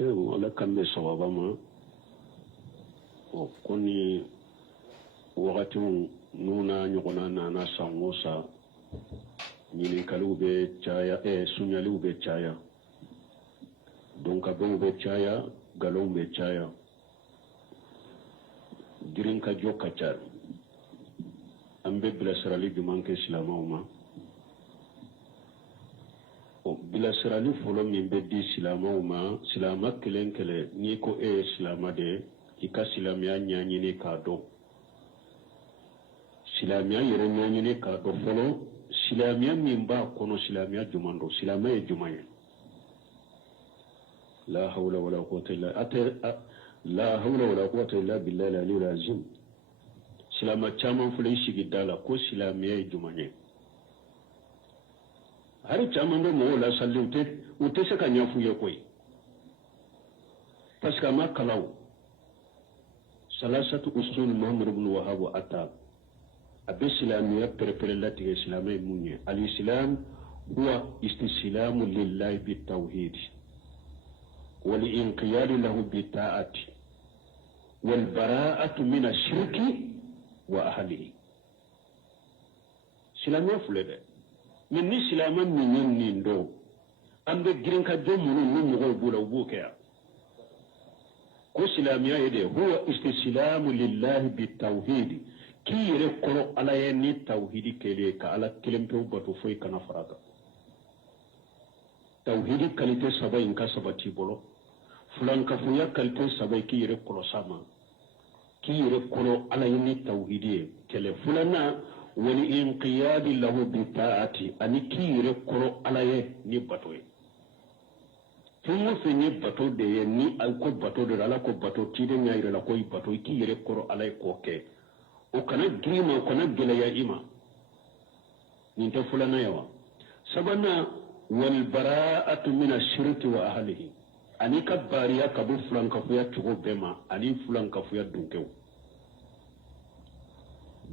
wala kambe sawaba ma o koni wakati nuna nyogona nana sangosa nyini kalube chaya sunyalube chaya donc abube chaya galombe chaya girinka joka char ambe bilasrali jumanke islamawma o bilasrali folo min be di islamawma silama kelenkele ni ko islama de ika silamiya nyanyini ka do silamiya yere nyanyini ka do folo silamiya min ba kono silamiya jumando silamiya jumaye la hawla wala quwwata illa billahi al-aliyyil azim silama chaman fulai shigi dala ko silamiya jumanye hari chaman do mo la sallute ute se ka nyafu ye koy parce que ma kalaw salasatu usul muhammad ibn wahhab atab abe silamiya perepere lati islamay munye al-islam huwa istislamu lillahi bitawhid والانقياد له بالطاعة والبراءة من الشرك وأهله سلام يفلد من سلام من يندو أم بجرين كجمون من يغيبون وبوكيا كو سلام يده هو استسلام لله بالتوحيد كي يرقل على يني التوحيد كليك على كلمة بطفوي كنفرق توحيد كاليتي سبا إنكا سبتي بولو فلان كفويا كاليتي سبا كي يرقل ساما كي يرقل على يني التوحيد كلي فلانا والإنقياد له بالطاعة أني كي يرقل على يني بطوي ثم في ني بطو دي ني ألكو بطو دي رالكو بطو تيدي نياير لكوي بطو كي يرقل على كوكي وكنا جريما وكنا جليا إما ننتو فلانا يوا سبنا والبراءة من الشرك وأهله أني كباريا كبو فلان كفويا تغو بما أني فلان كفويا دونكو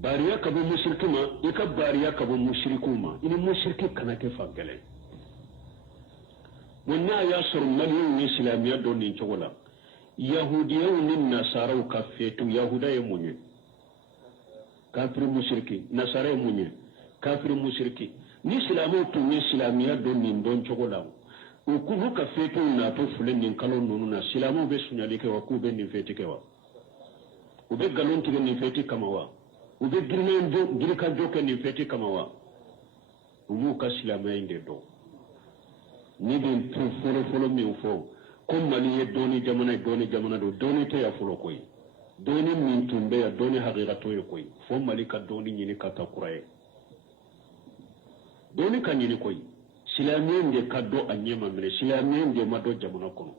باريا كبو مشركما إكا باريا كبو مشركوما إني مشركي كانت فاقلي ونا ياسر مليون إسلاميا دون ننشغلا يهوديون النصارى وكفيتو يهودا يموني كافر مشركي نصارى يموني كافر مشركي ni silamu tu ni silamiya don nin don chogola o kubu ka feto na to fulen nin kalon nunu na silamu be sunyali ke wa ku be nin feti ke wa u be galon tige nin feti kama wa u be girne ndo girka joke nin feti kama wa umu ka silamiya inde do ni bin tu folo mi fo ko mali ye doni jamana do doni te ya folo koy doni min tumbe ya doni haqiqato ye koy fo mali ka doni nyini ka ta kuraye doni kanyini koy silamiyen de kaddo anyema mele silamiyen de mado jamana kono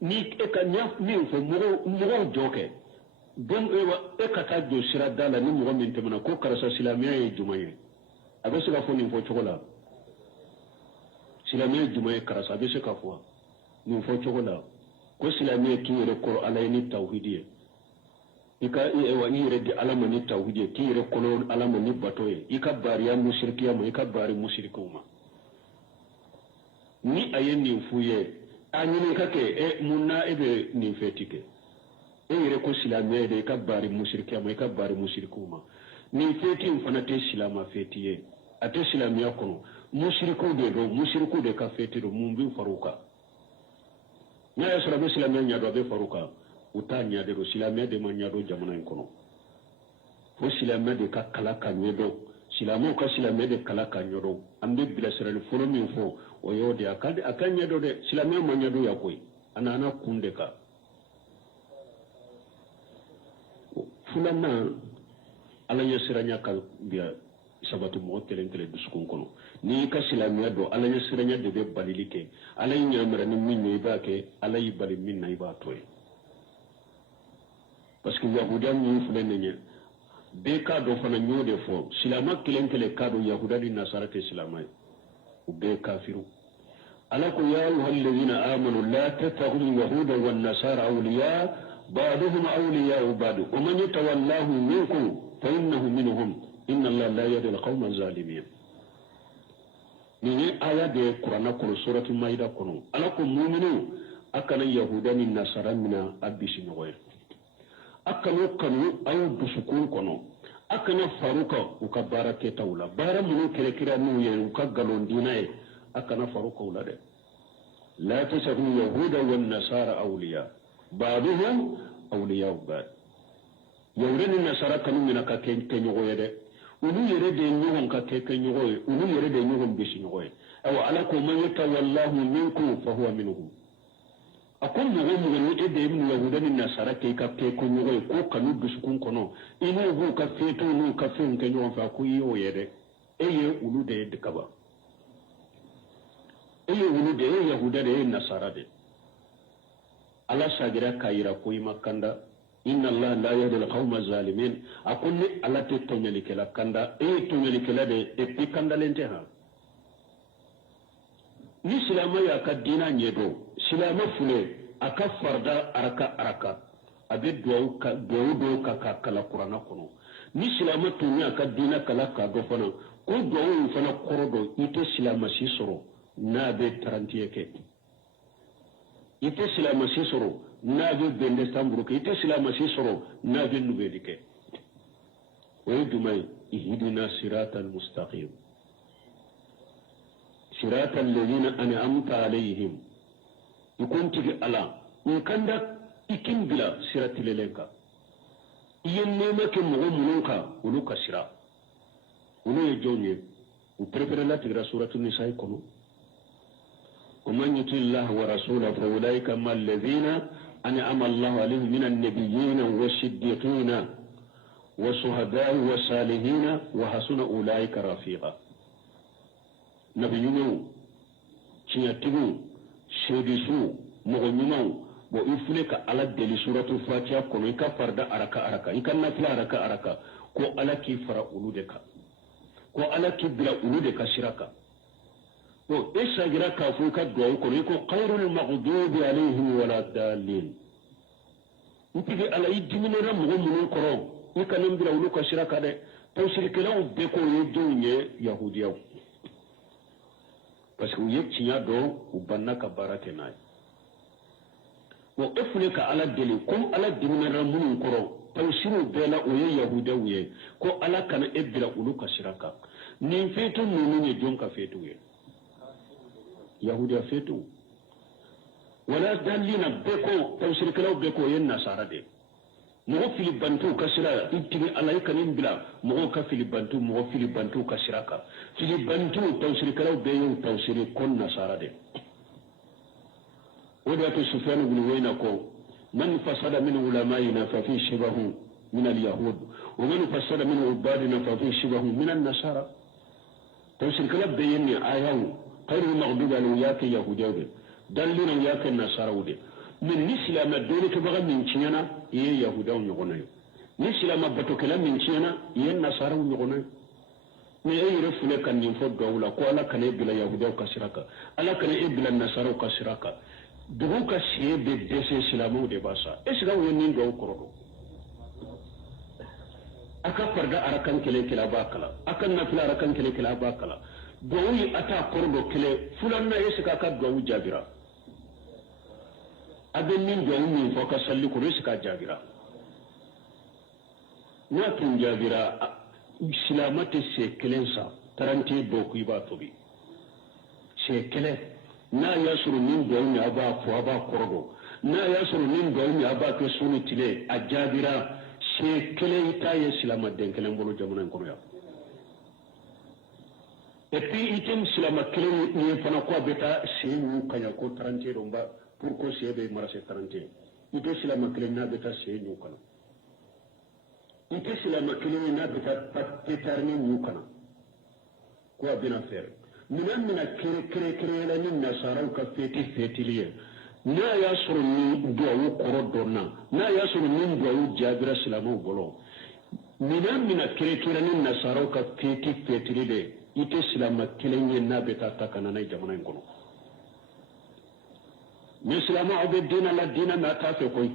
ni e ka nya min fo mo joke don e ka ta jo sira dala ni mo min temana ko karasa silamiyen e jumaye abe se ka fo ni fo chogola silamiyen jumaye karasa abe se ka fo ni fo chogola ko silamiyen ki yere ko alayni tawhidiyya ika wa ire di alama ni tawhid ki ire kono alama ni batoye ika bariya mushrikiya mo ika bari mushrikuma ni ayen ni fuye anyini kake munna ebe ni fetike ire ko silamiya de ika bari mushrikiya mo ika bari mushrikuma ni feti mfana te silama fetiye ate silamiya kono mushriku de ka fetido mumbi faruka nya yasra be silamiya nya do be faruka utanya de silamé de manyado jamana inkono fo silamé de ka kala ka nyedo silamo ka silamé de kala ka nyodo ambe bila serali folo min fo o yode akade akanyedo de silamé manyado ya koy anana kunde ka fulana ala yasiranya kal biya sabatu mo kelen duskun kono ni ka silamé do ala yasiranya de be balilike ala nyamara ni minno ibake ala yibali minna ibato parce que yahudan ni fulenye be ka do fana nyode fo silama kelen ka do yahudan ni nasara te silama u be kafiru ala ko ya ayyuhal ladina amanu la tattakhudhu yahuda wan nasara awliya ba'dhum awliya ba'd wa man yatawallahu minkum fa innahu minhum inna allaha la yahdi al-qawma az-zalimin ni aya de qur'ana ko suratu maida kono ala ko mu'minu akana yahuda ni nasara mina abisi nyoy akana kanu ayu busukun kono akana faruka uka barake tawla bara munu kere kira nu ye uka galon dinaye akana faruka wala de la tasabu yahuda wan nasara awliya babuhum awliya bad yawre ni nasara kanu mina ka ken nyoy de ulu yere de nyogon ka ken nyoy ulu yere de nyogon bisi nyoy aw alakum man yatawallahu minkum fa huwa minhum akon mo mo ni ede ibn yahuda ni nasara ke ka ke ko nyoy ko kanu bisukun kono ina bu ka fetu nu ka fen ke nyogon fa ku yo yede eye ulu de kaba eye ulu de yahuda de nasara de ala sagira kayira ko imakanda inna allah la yahdi al-qawma zalimin akon ni ala te tonyali kala kanda tonyali kala de e pikanda lente ha ni silama ya ka dina nyedo silama fule aka farda araka abe do ka kala qur'ana kono ni silama tunya ka dina kala ka do fana ko do fana korodo ite silama si soro na be 30 ke ite silama si soro na be bende samburu ke ite silama si soro na be nube dike wa dumai ihdina siratal mustaqim صراط الذين أنعمت عليهم يكون تجي على إن كان ده إكين بلا صراط للنكا ينما كم منوكا ولوكا صراط ولو يجوني وبرفر الله تقرأ سورة النساء كنو ومن يطع الله ورسوله فأولئك ما الذين أنعم الله عليهم من النبيين والصديقين والشهداء والصالحين وحسن أولئك رفيقا nabi nyumaw ciyatigu shedisu mogo nyumaw bo ifule ka ala deli suratul fatiha kono ka farda araka ikan nafila araka ko ala ki fara ulude ka ko ala ki bila ulude ka shiraka bo esa gira ka fu ka do ko ko khairul maghdubi alaihim wala dalin upige ala idimine ram mogo mun koro ikan bila ulu ka shiraka de tawshirkelaw be ko yedunye yahudiyaw parce que yek cinya do ubanna ka barake nay wo efule ka ala deli kom ala dimina ramun koro tawsiru bela o ye yahuda wiye ko ala kana ebira ulu ka shiraka ni fetu nunu ne jonka fetu ye yahuda fetu wala dalina beko tawsir kala beko yen nasara de mo fili bantu kasira itigi ala kanin bila mo ka fili bantu kasiraka fili bantu tawsir kala be yo tawsir kon nasara de wada to sufyan ibn wayna ko man fasada min ulamaina fa fi shibahu min al-yahud wa man fasada min ubadina fa fi shibahu min an-nasara tawsir kala be yen ayaw khairu maghdubi alayhi yahudaw dalina yake nasara wude min nislama dole to baga min ciyana ye yahudaw nyogonayo nislama bato kala min ciyana ye nasara nyogonayo me ay refule kan ni fo dawla ko ala kan bila yahudaw kasiraka ala kan bila nasara kasiraka dugu ka siye be dese islamu de basa esga woni ndo korodo aka farda arakan kele bakala akan nafila arakan kele bakala dowi ata korodo kele fulanna esga ka dowu jabira aben min dowu min fo ka salli ko esga jabira na tun jabira islamate se kelensa tarante boku iba tobi se kele na yasuru min dowu ni aba fo aba korodo na yasuru min dowu ni aba ke sunu tile ajabira se kele ita ye silama den kelen bolo jamana ko ya et puis item silama kele ni fana ko beta se wu kanya ko 30 romba pour ko se be marase 30 ito silama kele na beta se wu kana ito silama kele na beta patetarni wu kana ko abina faire mina kere la ni nasara ka feti liye na yasuru ni dowu korodona na yasuru ni dowu jabira silamu bolo mina kere ni nasara ka feti liye ite silama kilenye na beta takana na jamana ngono ni silama abe dina la dina na tafe koy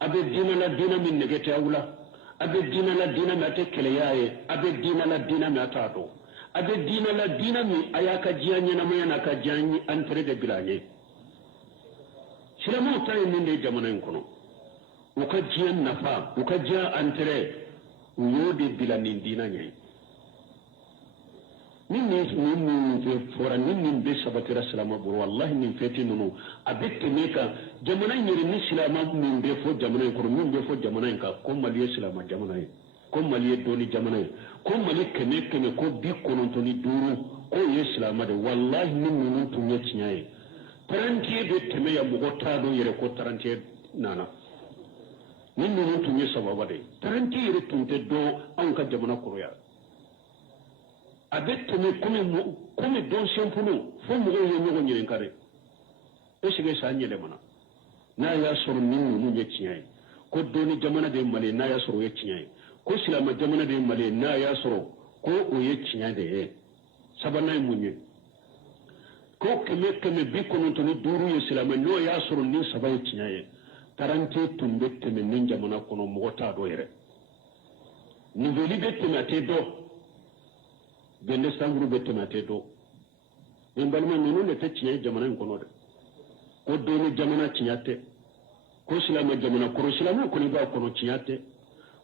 abe dina la dina min negete awla abe dina la dina na te kele yaye abe dina la dina na tato abe dina la dina mi ayaka jianye na mayana ka janyi antre de bilanye silamo tay ninde jamana en kono o ka jiya nafa o ka jiya antere o yode bilanin dina nyai min fe fora min be sabatira silama buru wallahi min feti nunu abette meka jamana nyere ni silama min be fo jamana ko min be fo jamana ka ko maliye silama jamana ko maliye doni jamana ko mali kene ko bi kononto ni duru ko ye silama de wallahi min nunu tunye chinyaye tarantiye be teme ya mugo tado yere ko tarantiye nana min nunu tunye sababa de tarantiye yere tunte do an ka jamana koroya abette me comme don sempuno fo mugo ye mugo nyiren kare e sige sa nyele mana na ya soro min nunu ye chinyaye ko doni jamana de male na ya soro ye chinyaye ko silama jamana de male na ya soro ko o ye chinyaye de sabana munye ko keme bi kononto ni duru ye silama no ya soro ni saba ye chinyaye tarante tumbe teme nin jamana kono mugo ta do yere ni veli be teme ate do bende sanguru be teme ate do en balma nonu ne te chinyaye jamana kono de ko doni jamana chinyate ko silama jamana ko silama ko ni ba kono chinyate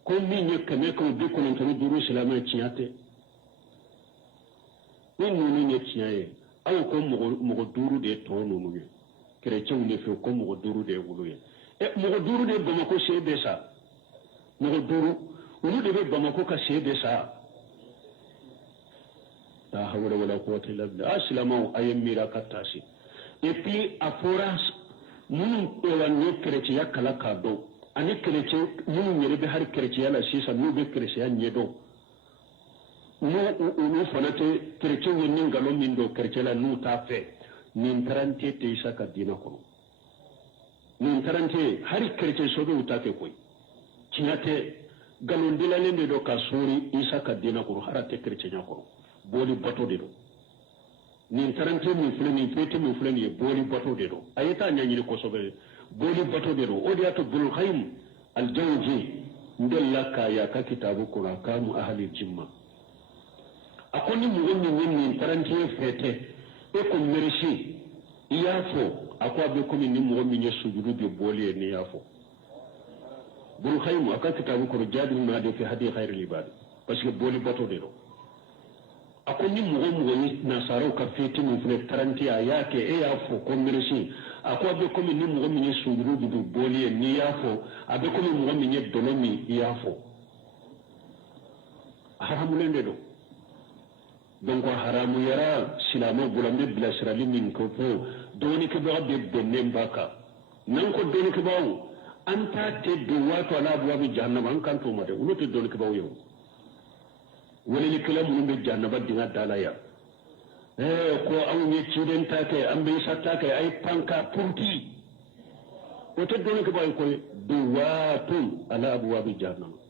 ko minye kame ko bi kononto ni duru silama chinyate ni nonu ne chinyaye aw ko mogo duru de to nunu ye chrétien ne fe ko mogo duru de wulu ye mogo duru de Bamako sebe sa mogo duru ulu de be Bamako ka sebe sa la hawla wala quwwata illa billah aslama ayemira katasi et puis aforas munu ewa ne chrétien kala kado ani chrétien munu nyere be har chrétien la sisa nu be chrétien nyedo no fanate chrétien ni ngalo min do chrétien la nu ta fe nin tarante te isa ka dina ko nin tarante hari chrétien so do ta fe koy cinyate galon dilale ne do ka suri isa ka dina ko harate chrétien ko boli bato de do nin tarante mi fulani pete mi fulani boli bato de do ayeta nyanyiri ko sobe boli bato de do o dia to bul khaym al jawji ndella ka ya ka kitabu ko kamu ahli jimma akoni mugonyi nini tarantiye fete e ko merisi iyafo akwa be ko ni mugonyi nye sujudu be boliye ni yafo bul khaymu aka kitabu ko jadi ma de fi hadi khairul ibad parce que boli bato de do akoni mugonyi nasaro ka fete ni fule tarantiya yake e yafo ko merisi akwa be ko ni mugonyi nye sujudu be boliye ni yafo abe ko ni mugonyi nye dolomi yafo haramulende do donc haramu yara silama bulambe bila sirali min ko fo doni ke ba be bennen baka nan ko doni ke bawo anta te do wato ala buwa bi jahannama an kan to mate ulo te doni ke bawo yo wala ni kala mun be jahannama dinga dalaya ko an ye ciden ta ke an be satta ke ay panka purti o te doni ke bawo ko do wato ala buwa bi jahannama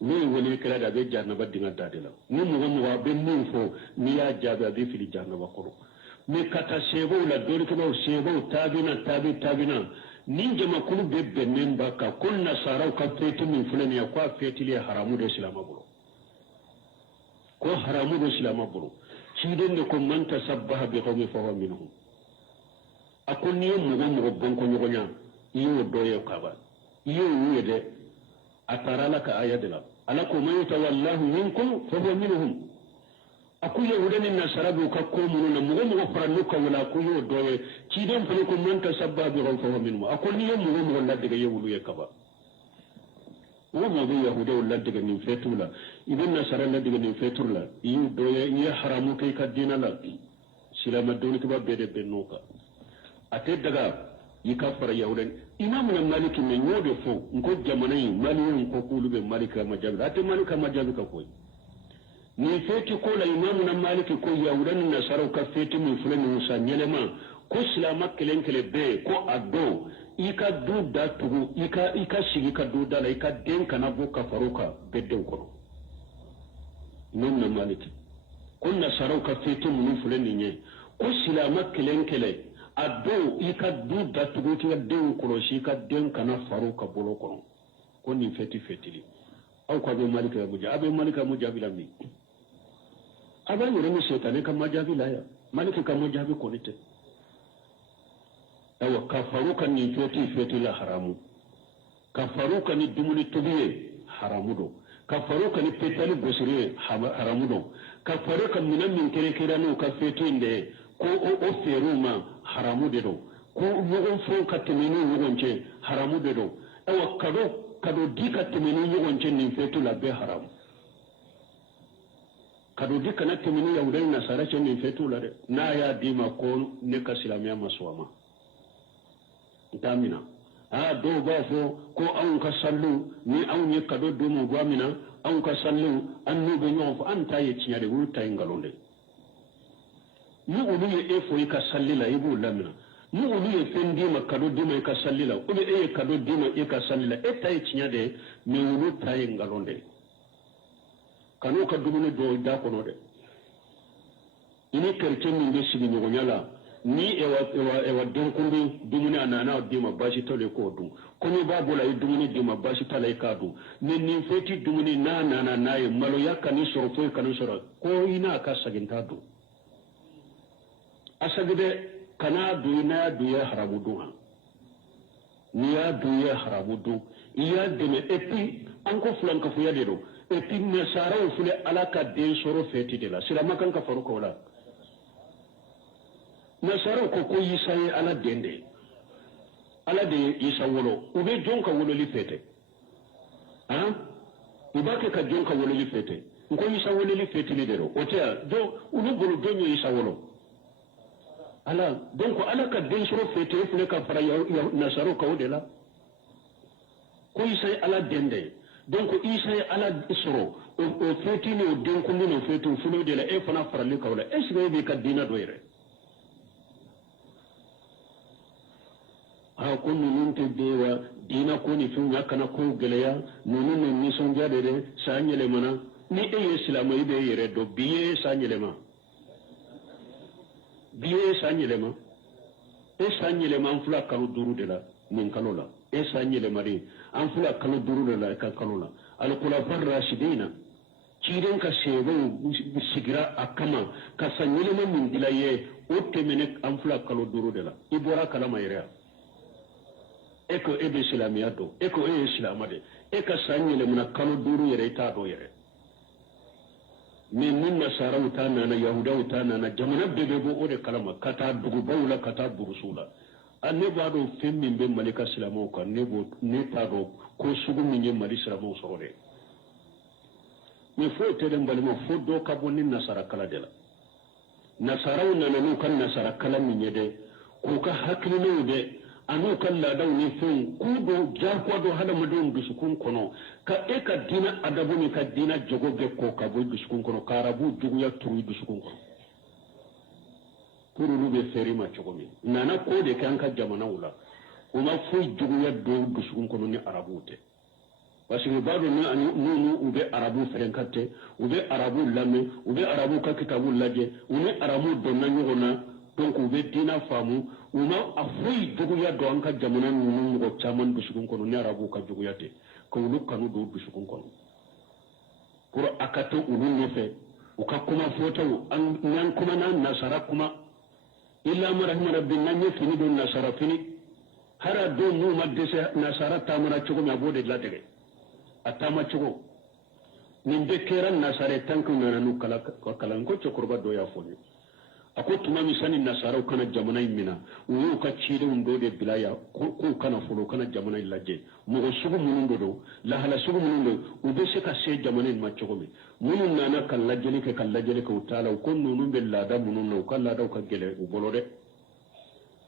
ni wali kala da be jannaba dinga dadela ni mo be min fo ni ya jabe be fili jannaba ko mi kata sebo la dori ko sebo tabina ni jama kulu be bennen baka kunna sarau ka feti min fulani ya kwa feti le haramu de islama buru ko haramu de islama buru ci den de ko man tasabbaha bi qawmi fa huwa minhum akon ni mo bonko nyogonya iyo doye kaba iyo yede atara laka ayadila alako man yatawallahu minkum fa huwa minhum aku yahudani nasarabu ka ko mununa mugo farannuka wala ku yo doye ci den fa ko man tasabba bi fa huwa minhum akon ni mugo la daga yewulu yakaba wo mo be yahude wala daga min fetula ibn nasara la daga min fetula yi doye yi haramu kai ka dinala silama doni ko be de bennoka ate daga yikafara yahudan imam na maliki men yode fo ngo jamana yi maliyon ko kulube malika majabi ate malika majabi ka koy ni feti ko la imam na maliki ko yahudan na saro ka feti mun fulani musa nyelema ko silama kelenkele be ko addo ika du da tugu ika sigi ka du da la ika den kana bo ka faruka bedden ko non na maliki ko na saro ka feti mun fulani nye ko silama kelenkele addo ika du da tugu ti den koloshi ka den kana faruka bolo kono ko ni fetili aw ko be malika muja abe malika mujabi lamni aba yore mi setane ka majabi la ya malika ka mujabi ko nite awa kafaru kan ni feti la haramu kafaru kan ni dumuni tobiye haramu do kafaru kan ni petali gosire haramu do kafaru kan minan min kere no ka feti inde ko o feruma haramu de do ko yogon fon ka temenu yogon ce haramu de do awa kado dika temenu yogon ce ni fetu la be haramu kado dika na temenu ya udai nasara ce ni fetu la de na ya dima ko ne ka silamiya maswama damina do ba fo ko an ka sallu ni an ye kado do mu gwamina an ka sallu an no be nyon fo an ta ye tinyade wu ta ngalonde mu ulu ye efo ka sallila ibu lamina mu ulu ye fendi ma kado dima ka sallila o be e kado dima e ka sallila e ta ye tinyade me ulu ta ngalonde kanu ka dumune do da kono de ini kercen min be sigi nyogonyala ni ewa donkundi dumuni anana dima bashi tole ko dum kono babola e dumuni dima bashi tale ka dum ni feti dumuni na e malo yakani soro fo kanu soro ko ina ka saginta dum asagide kana duina duya haramu dum ni ya duya haramu dum iya deme epi anko fulan ka fuya dedo epi ne saraw fule alaka den soro feti de la sira makan ka faru ko la nasaro ko isa ye ala dende ala de isa wolo ube jonka wolo li fete ibake ka jonka wolo li fete ko isa wolo li fete ni dero otea do ulu bolo donyo isa wolo ala donc ala ka den soro fete fule ka fara ya nasaro ka wodela ko isa ye ala dende donc isa ye ala soro o fete ni o den ko no fete fule de la e fana fara li ka wala est-ce que be ka dina do yere ko nunun te dewa dina ko ni fin yakana ko geleya nunun ni son jade de sanyele mana ni e islam ibe yere do biye sanyele ma e sanyele ma anfula kanu duru de la min kalola e sanyele mari anfula kanu duru de la ka kalola al khulafa rashidina ciren ka sebe sigira akama ka sanyele ma min dilaye o temene anfula kanu duru de la ibora kala mayre eko ebe islamiyya do eko islam de eka sanyele muna kanu duru yere ta do yere min nasara utana na yahuda utana na jamana bebe bo ode kalama kata dugu bawla kata burusula anne bado femmin be malika islamo kan ne ta do ko sugu min ye mali islamo sorode mi fo teden balimo fo do ka bonni nasara kala de la nasara unana no kan nasara kala min yede ko ka hakilino de anu kalla daw ni fen kudo jakwa do hada madon dusukun kono ka e ka dina adabu ni ka dina jogo be ko ka bo dusukun kono karabu jugu ya turu dusukun kono kurulu be feri ma chogomi nana ko de kan ka jamana wula uma fu jugu ya do dusukun kono ni arabute wasi bado ni anu ube arabu ferenkate ube arabu lame ube arabu ka kitabu laje uni arabu donna nyogona donc ube dina famu uma afoy juguya do anka jamana nunu go chaman dusukun kono ni arabu ka juguya te ko lu kanu do dusukun kono pour akato ulu nefe uka kuma foto an nan kuma nan nasara kuma illa marahima rabbina ni fini do nasara fini hara do mu madese nasara tamara chugo mi abode ladege atama chugo min be keran nasare tanku nananu kala ko chokorba do ya foni ako tuma misani nasara kana jamana imina uyu ka chire undo de bilaya ko kana folo kana jamana ilaje mo sugu munundo do la hala sugu munundo ube se ka se jamana ma chogomi munun nana kan lajeli ka utala ko nunu be lada mununno kala da ka gele u bolode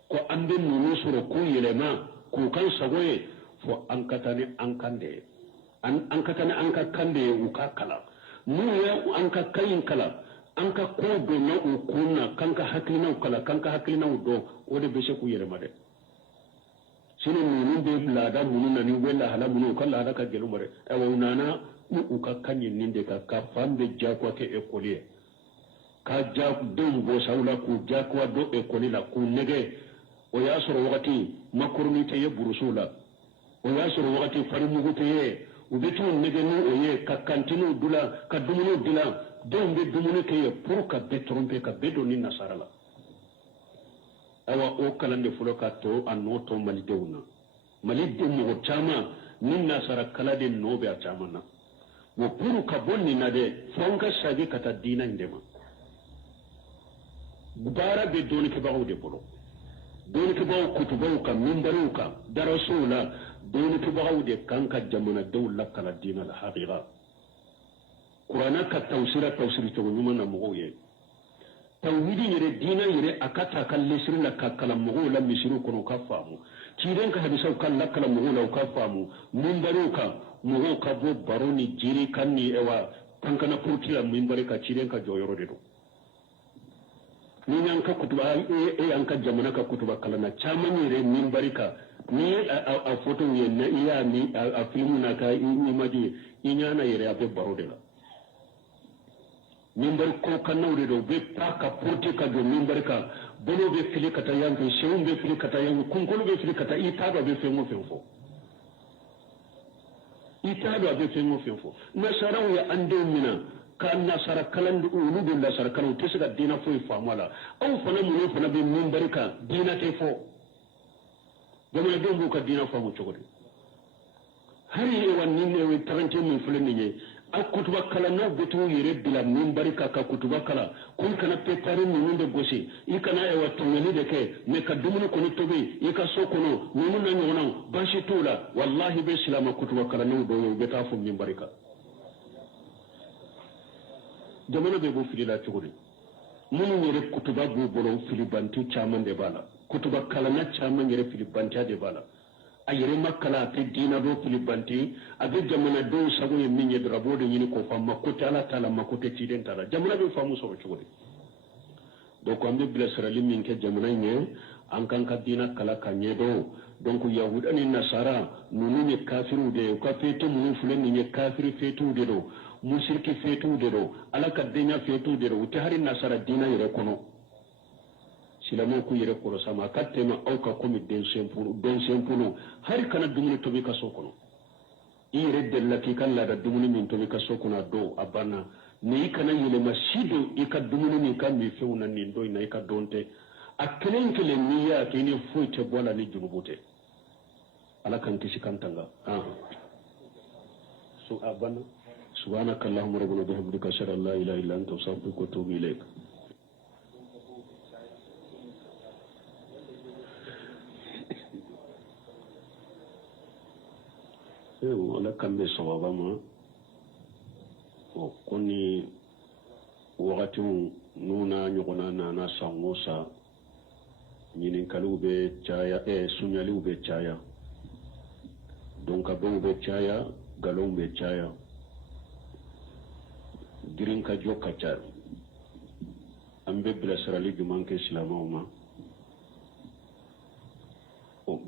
ko ande nunu suro ko yelema ko kan sagoye fo an katane an kande an katane an ka kande u ka kala mu ya an ka kayin kala anka ko do na ukunna kanka haklina kala kanka haklina do wode be se ku yere made sino nunu be lada mununa ni wella hala munu kala da ka gelu mare e wonana u ka kanyin ninde ka fambe jakwa ke ekolier ka jak dum bo sawla ku jakwa do ekoli la ku nege o ya soro wakati makurni te burusula o ya soro wakati farimugo te ubetu nege no o ye ka kantinu dula ka dumunu dula don be dumuni ke pour ka be tromper ka be doni nasara la awa o kalande fulo ka to anno to malidewna malide mo chama nin nasara kala de nobe a chama na wo puru ka bonni na de fonka sabi kata dina indema bara be doni ke bawo de bolo doni ke bawo kutubaw ka minbaru ka darasula doni ke bawo de kanka jamana dawla kala dina la haqiqa qur'ana ka tawsira to nyuma na mo ye tawhidi yere dina yere akata kan lesir la kakala mo la misiru kono ka famu ciiden ka hadisa kan la kala mo la ka famu minbaru ka mo ka bo baroni jiri kanni ewa kankana purtila minbari ka ciiden ka joyoro de do ni nan ka kutuba an ka jamana ka kutuba kala na chamanyere minbari ka ni a photo ye na iya ni a filmu na ka imaji inyana yere abe baro de la minbari ko kanawre do be paka porte ka do minbari ka bolo be fili kata yanko shewum be fili kata yanko kunkolo be fili kata ita do be fengo fenfo ita do be fengo fenfo na saraw ya ande mina kan nasara kalan ulu de nasara kalan te sega dina fo famala aw fana mu fana be minbari ka dina te fo dama do bu ka dina fo mu chogodi hari e wan ni ne tarante min fulen ni akutuba kala no betu yere bila minbari ka kutuba kala kun kana petare ni munde gosi ikana e wato ni de ke me ka dumunu ko ni tobi ika sokono ni mun na nyona bashi tula wallahi be silama kutuba kala no do yo beta fo minbari ka jamana be bo fili la chogodi mun yere kutuba bu bolo fili bantu chaman de bala kutuba kala na chaman yere fili banta de bala ayere makala te dina do filibanti abe jamana do sago ye minye drabo de nyini ko famma ko tala tala makote tiden tala jamana be famu so chogodi donc ambe bilasrali min ke jamana nye an kan ka dina kala kanye do donc yahuda ni nasara nunu ne kafiru de ko fetu mun fulen ni kafiru fetu de do mushriki fetu de do ala ka dina fetu de do tahari nasara dina yere kono silamo ku yere ko sama katema aw ka komi den sempulu har kana dumuni tobi ka sokono ire dellaki kan la da dumuni min tobi ka sokono do abana ne kana yele masido ika dumuni ni kan mi feuna ni ndo ina ika donte akelen kele niya kini fuite bola ni junubute ala kan kisi kantanga so abana subhanaka allahumma rabbana bihamdika ashhadu an la ilaha illa anta astaghfiruka wa atubu ilaik wala kambe sawaba ma o koni wakati nuna nyogona na sangosa nyinin kalube chaya sunyali ube chaya donc abon be chaya galon be chaya dirin ka joka char ambe bilasrali jumanke islamawma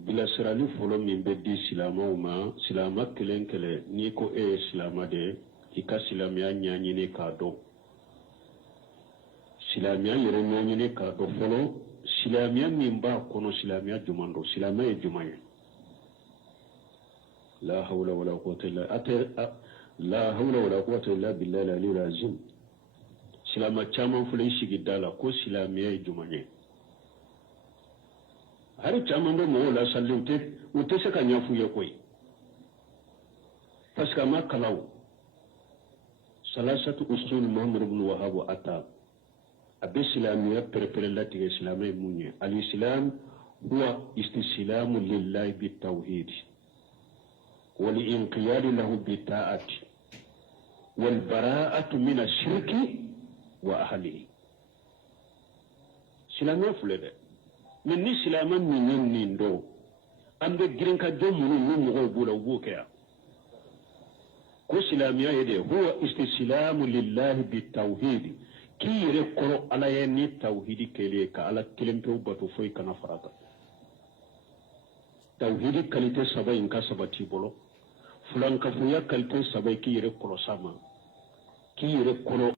bilasrali folo min be di silamawma silama kelen kele ni ko silama de ika silamiya nyanyini ka do silamiya yere nyanyini ka do folo silamiya min ba kono silamiya jumando silamiya jumaye la hawla wala quwwata illa billahi al-aliyyil azim silama chaman folo shigi dala ko silamiya jumaye hari caman bɛ mɔgɔw la salli u tɛ se ka ɲɛf'u ye koyi parce que a ma kalaw salasatu usul muhammad ibn wahab ata a bɛ silamiya pɛrɛpɛrɛ latigɛ silamɛ ye mun ye al-islam huwa istislamu lillahi bitawhid wal-inqiyad lahu bita'ati wal bara'atu min ash-shirki wa ahlihi silamiya fulɛ dɛ min ni silama min nin do an be girin ka do mun mo go bula wo kaya ko silamiya yede huwa istislamu lillahi bitawhid ki yere ko ala ye ni tawhid kele ka ala kelempe batu foy kana farata tawhid kalite saba in ka sabati bolo fulan ka fuya kalite saba ki yere ko sama ki yere ko